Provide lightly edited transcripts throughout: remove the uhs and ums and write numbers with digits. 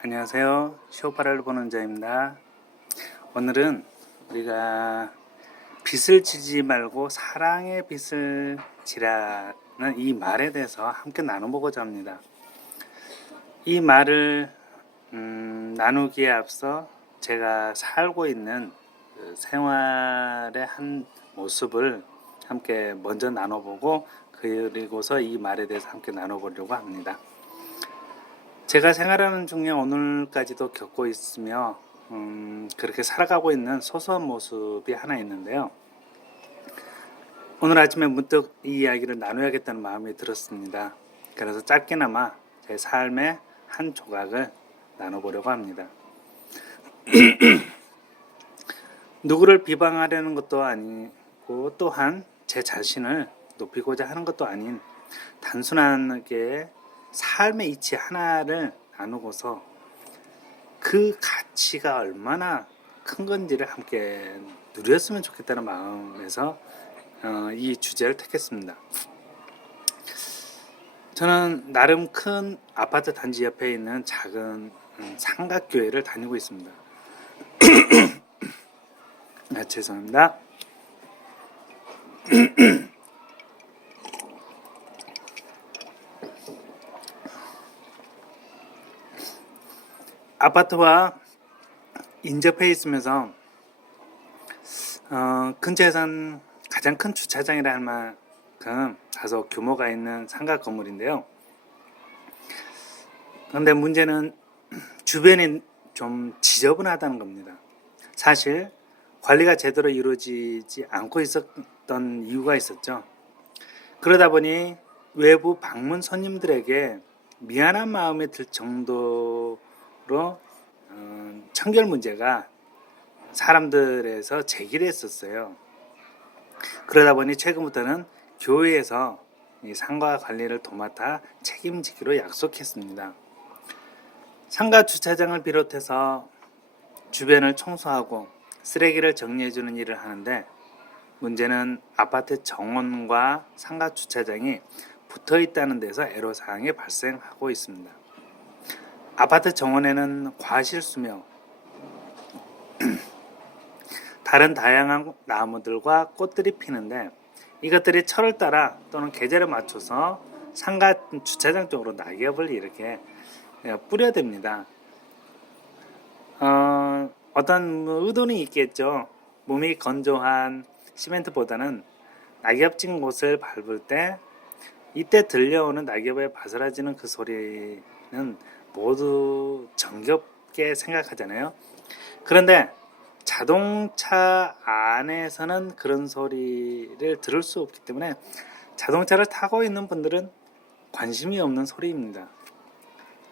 안녕하세요. 쇼파를 보는 자입니다. 오늘은 우리가 빚을 지지 말고 사랑의 빚을 지라는 이 말에 대해서 함께 나눠보고자 합니다. 이 말을 나누기에 앞서 제가 살고 있는 그 생활의 한 모습을 함께 먼저 나눠보고 그리고서 이 말에 대해서 함께 나눠보려고 합니다. 제가 생활하는 중에 오늘까지도 겪고 있으며 그렇게 살아가고 있는 소소한 모습이 하나 있는데요. 오늘 아침에 문득 이 이야기를 나눠야겠다는 마음이 들었습니다. 그래서 짧게나마 제 삶의 한 조각을 나눠보려고 합니다. 누구를 비방하려는 것도 아니고 또한 제 자신을 높이고자 하는 것도 아닌 단순하게 삶의 이치 하나를 나누고서 그 가치가 얼마나 큰 건지를 함께 누렸으면 좋겠다는 마음에서 이 주제를 택했습니다. 저는 나름 큰 아파트 단지 옆에 있는 작은 삼각교회를 다니고 있습니다. 죄송합니다. 아파트와 인접해 있으면서 근처에선 가장 큰 주차장이라 할 만큼 다소 규모가 있는 상가 건물인데요. 그런데 문제는 주변이 좀 지저분하다는 겁니다. 사실 관리가 제대로 이루어지지 않고 있었던 이유가 있었죠. 그러다 보니 외부 방문 손님들에게 미안한 마음이 들 정도로 청결 문제가 사람들에서 제기를 했었어요. 그러다 보니 최근부터는 교회에서 이 상가 관리를 도맡아 책임지기로 약속했습니다. 상가 주차장을 비롯해서 주변을 청소하고 쓰레기를 정리해주는 일을 하는데 문제는 아파트 정원과 상가 주차장이 붙어 있다는 데서 애로사항이 발생하고 있습니다. 아파트 정원에는 과실수며 다른 다양한 나무들과 꽃들이 피는데 이것들이 철을 따라 또는 계절에 맞춰서 상가 주차장 쪽으로 낙엽을 이렇게 뿌려댑니다. 어떤 의도는 있겠죠. 몸이 건조한 시멘트보다는 낙엽진 곳을 밟을 때 이때 들려오는 낙엽에 바스라지는 그 소리는 모두 정겹게 생각하잖아요. 그런데 자동차 안에서는 그런 소리를 들을 수 없기 때문에 자동차를 타고 있는 분들은 관심이 없는 소리입니다.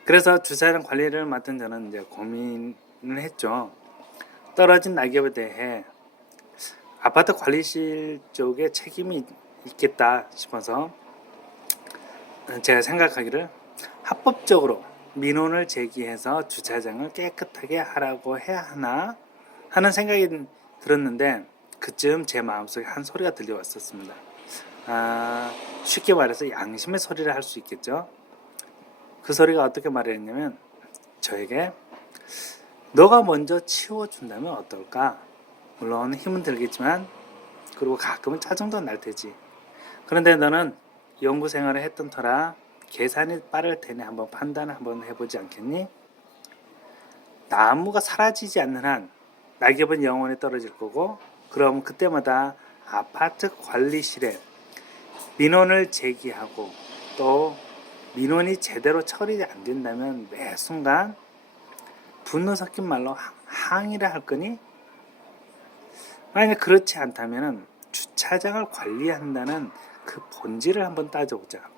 그래서 주차장 관리를 맡은 저는 이제 고민을 했죠. 떨어진 낙엽에 대해 아파트 관리실 쪽에 책임이 있겠다 싶어서 제가 생각하기를 합법적으로 민원을 제기해서 주차장을 깨끗하게 하라고 해야 하나 하는 생각이 들었는데 그쯤 제 마음속에 한 소리가 들려왔었습니다. 쉽게 말해서 양심의 소리를 할 수 있겠죠. 그 소리가 어떻게 말했냐면 저에게 너가 먼저 치워준다면 어떨까? 물론 힘은 들겠지만 그리고 가끔은 짜증도 날 테지. 그런데 너는 연구 생활을 했던 터라 계산이 빠를 테니 한번 판단을 한번 해보지 않겠니? 나무가 사라지지 않는 한 낙엽은 영원히 떨어질 거고 그럼 그때마다 아파트 관리실에 민원을 제기하고 또 민원이 제대로 처리 안 된다면 매 순간 분노 섞인 말로 항의를 할 거니? 만약 그렇지 않다면 주차장을 관리한다는 그 본질을 한번 따져보자.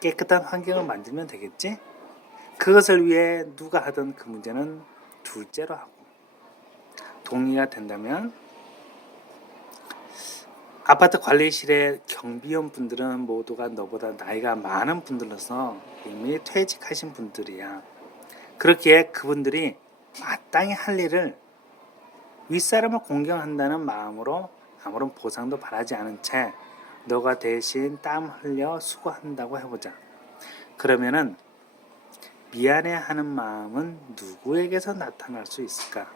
깨끗한 환경을 만들면 되겠지? 그것을 위해 누가 하던 그 문제는 둘째로 하고 동의가 된다면 아파트 관리실의 경비원 분들은 모두가 너보다 나이가 많은 분들로서 이미 퇴직하신 분들이야. 그렇기에 그분들이 마땅히 할 일을 윗사람을 공경한다는 마음으로 아무런 보상도 바라지 않은 채 너가 대신 땀 흘려 수고한다고 해보자. 그러면은 미안해하는 마음은 누구에게서 나타날 수 있을까?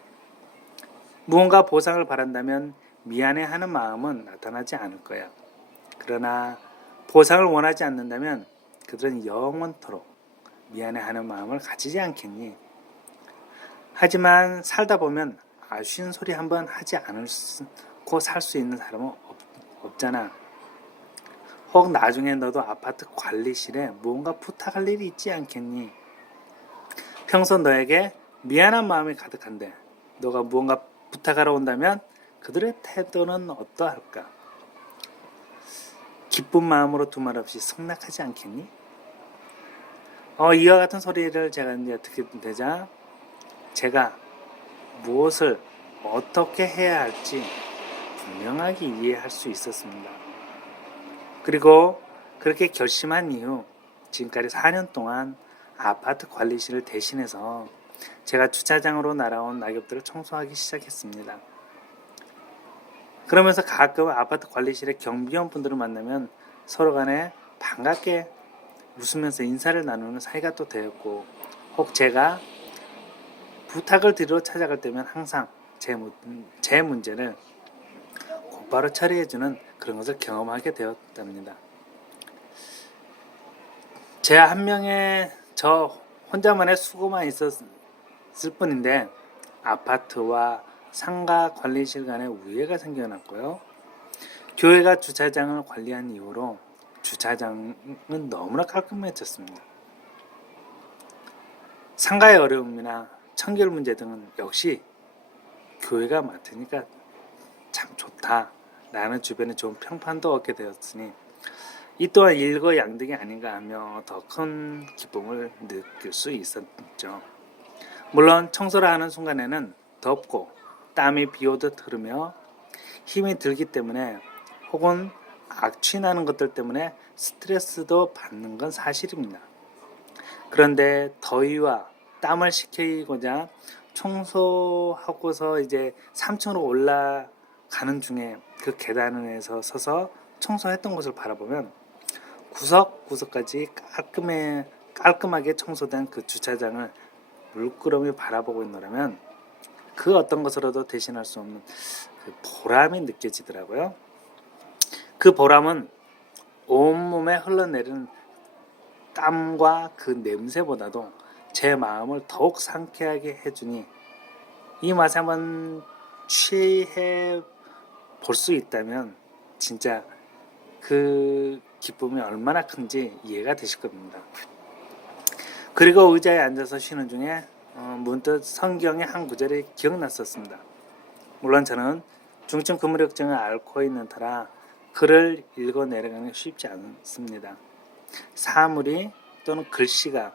무언가 보상을 바란다면 미안해하는 마음은 나타나지 않을 거야. 그러나 보상을 원하지 않는다면 그들은 영원토록 미안해하는 마음을 가지지 않겠니? 하지만 살다 보면 아쉬운 소리 한번 하지 않고 살 수 있는 사람은 없잖아. 혹 나중에 너도 아파트 관리실에 무언가 부탁할 일이 있지 않겠니? 평소 너에게 미안한 마음이 가득한데 너가 무언가 부탁하러 온다면 그들의 태도는 어떠할까? 기쁜 마음으로 두말 없이 승낙하지 않겠니? 이와 같은 소리를 제가 이제 듣게 되자 제가 무엇을 어떻게 해야 할지 분명하게 이해할 수 있었습니다. 그리고 그렇게 결심한 이후 지금까지 4년 동안 아파트 관리실을 대신해서 제가 주차장으로 날아온 낙엽들을 청소하기 시작했습니다. 그러면서 가끔 아파트 관리실의 경비원 분들을 만나면 서로 간에 반갑게 웃으면서 인사를 나누는 사이가 또 되었고, 혹 제가 부탁을 드리러 찾아갈 때면 항상 제 문제를 곧바로 처리해주는 그런 것을 경험하게 되었답니다. 제 한 명의 저 혼자만의 수고만 있었을 뿐인데 아파트와 상가 관리실 간에 우애가 생겨났고요. 교회가 주차장을 관리한 이후로 주차장은 너무나 깔끔해졌습니다. 상가의 어려움이나 청결 문제 등은 역시 교회가 맡으니까 참 좋다 라는 주변에 좋은 평판도 얻게 되었으니 이 또한 일거양득이 아닌가 하며 더 큰 기쁨을 느낄 수 있었죠. 물론 청소를 하는 순간에는 덥고 땀이 비오듯 흐르며 힘이 들기 때문에 혹은 악취나는 것들 때문에 스트레스도 받는 건 사실입니다. 그런데 더위와 땀을 식히고자 청소하고서 이제 3층으로 올라가는 중에 그 계단에서 서서 청소했던 곳을 바라보면 구석구석까지 깔끔하게 청소된 그 주차장을 물끄러미 바라보고 있노라면 그 어떤 것으로도 대신할 수 없는 그 보람이 느껴지더라고요. 그 보람은 온몸에 흘러내리는 땀과 그 냄새보다도 제 마음을 더욱 상쾌하게 해주니 이 맛에 한번 취해 볼 수 있다면 진짜 그 기쁨이 얼마나 큰지 이해가 되실 겁니다. 그리고 의자에 앉아서 쉬는 중에 문득 성경의 한 구절이 기억났었습니다. 물론 저는 중증 근무력증을 앓고 있는 터라 글을 읽어 내려가는 게 쉽지 않습니다. 사물이 또는 글씨가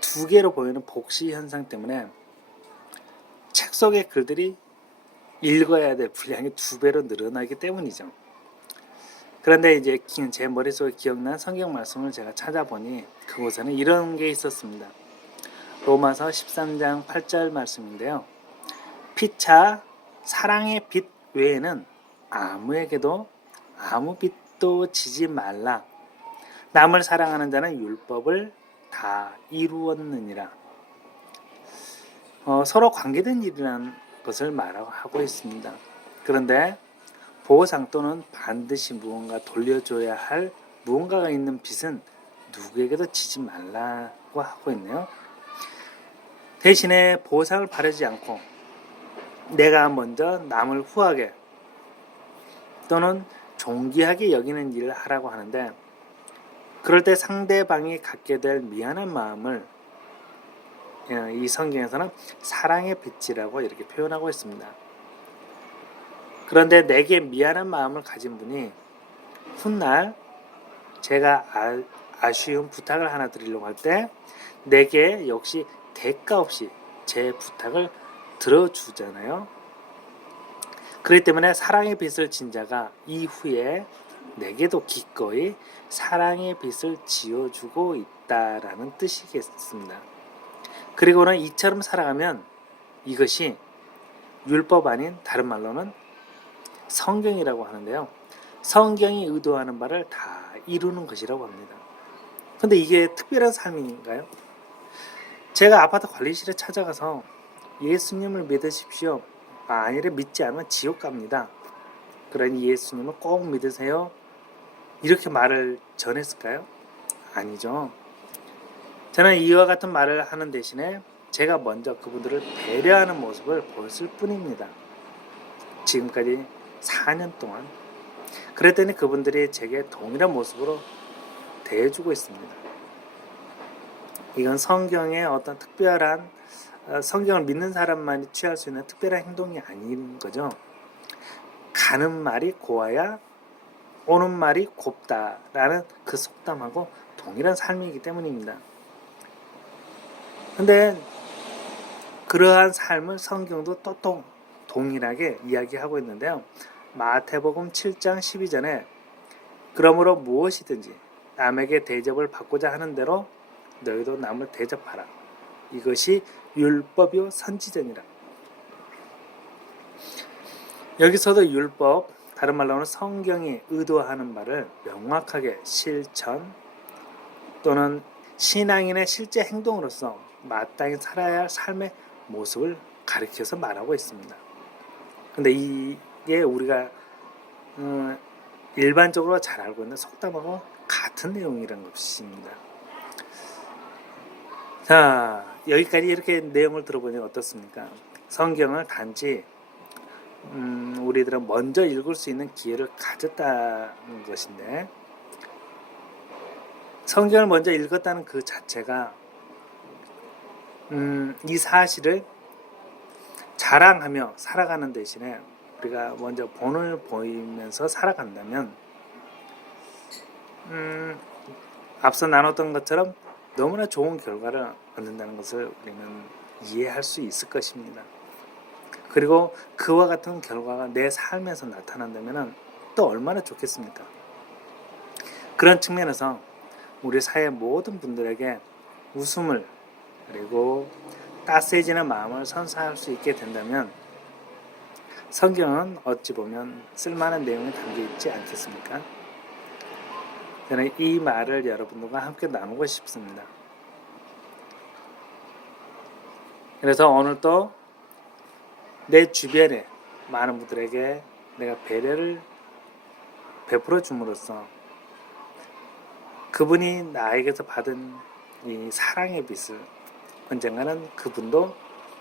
두 개로 보이는 복시 현상 때문에 책 속의 글들이 읽어야 될 분량이 2배로 늘어나기 때문이죠. 그런데 이제 제 머릿속에 기억난 성경 말씀을 제가 찾아보니 그곳에는 이런 게 있었습니다. 로마서 13장 8절 말씀인데요. 피차 사랑의 빛 외에는 아무에게도 아무 빛도 지지 말라. 남을 사랑하는 자는 율법을 다 이루었느니라. 서로 관계된 일이라는 것을 말하고 있습니다. 그런데 보상 또는 반드시 무언가 돌려줘야 할 무언가가 있는 빚은 누구에게도 지지 말라고 하고 있네요. 대신에 보상을 바라지 않고 내가 먼저 남을 후하게 또는 존귀하게 여기는 일을 하라고 하는데 그럴 때 상대방이 갖게 될 미안한 마음을 이 성경에서는 사랑의 빛이라고 이렇게 표현하고 있습니다. 그런데 내게 미안한 마음을 가진 분이 훗날 제가 아쉬운 부탁을 하나 드리려고 할 때 내게 역시 대가 없이 제 부탁을 들어주잖아요. 그렇기 때문에 사랑의 빛을 진 자가 이후에 내게도 기꺼이 사랑의 빛을 지어주고 있다라는 뜻이겠습니다. 그리고는 이처럼 살아가면 이것이 율법 아닌 다른 말로는 성경이라고 하는데요. 성경이 의도하는 바를 다 이루는 것이라고 합니다. 근데 이게 특별한 삶인가요? 제가 아파트 관리실에 찾아가서 예수님을 믿으십시오. 만일에 믿지 않으면 지옥 갑니다. 그러니 예수님을 꼭 믿으세요. 이렇게 말을 전했을까요? 아니죠. 저는 이와 같은 말을 하는 대신에 제가 먼저 그분들을 배려하는 모습을 보였을 뿐입니다. 지금까지 4년 동안. 그랬더니 그분들이 제게 동일한 모습으로 대해주고 있습니다. 이건 성경의 어떤 특별한 성경을 믿는 사람만이 취할 수 있는 특별한 행동이 아닌 거죠. 가는 말이 고와야 오는 말이 곱다라는 그 속담하고 동일한 삶이기 때문입니다. 근데 그러한 삶을 성경도 또 동일하게 이야기하고 있는데요. 마태복음 7장 12절에 그러므로 무엇이든지 남에게 대접을 받고자 하는 대로 너희도 남을 대접하라. 이것이 율법이요 선지전이라. 여기서도 율법, 다른 말로는 성경이 의도하는 바를 명확하게 실천 또는 신앙인의 실제 행동으로서 마땅히 살아야 할 삶의 모습을 가리켜서 말하고 있습니다. 근데 이게 우리가 일반적으로 잘 알고 있는 속담하고 같은 내용이라는 것입니다. 자, 여기까지 이렇게 내용을 들어보니 어떻습니까? 성경을 단지 우리들은 먼저 읽을 수 있는 기회를 가졌다는 것인데 성경을 먼저 읽었다는 그 자체가 이 사실을 자랑하며 살아가는 대신에 우리가 먼저 본을 보이면서 살아간다면 앞서 나눴던 것처럼 너무나 좋은 결과를 얻는다는 것을 우리는 이해할 수 있을 것입니다. 그리고 그와 같은 결과가 내 삶에서 나타난다면 또 얼마나 좋겠습니까? 그런 측면에서 우리 사회 모든 분들에게 웃음을 그리고 따스해지는 마음을 선사할 수 있게 된다면 성경은 어찌 보면 쓸만한 내용이 담겨 있지 않겠습니까? 저는 이 말을 여러분들과 함께 나누고 싶습니다. 그래서 오늘도 내 주변에 많은 분들에게 내가 배려를 베풀어 줌으로써 그분이 나에게서 받은 이 사랑의 빛을 언젠가는 그분도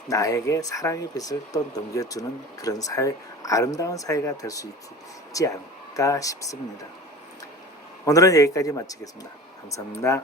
나에게 사랑의 빛을 또 넘겨주는 그런 사회, 아름다운 사회가 될 수 있지 않을까 싶습니다. 오늘은 여기까지 마치겠습니다. 감사합니다.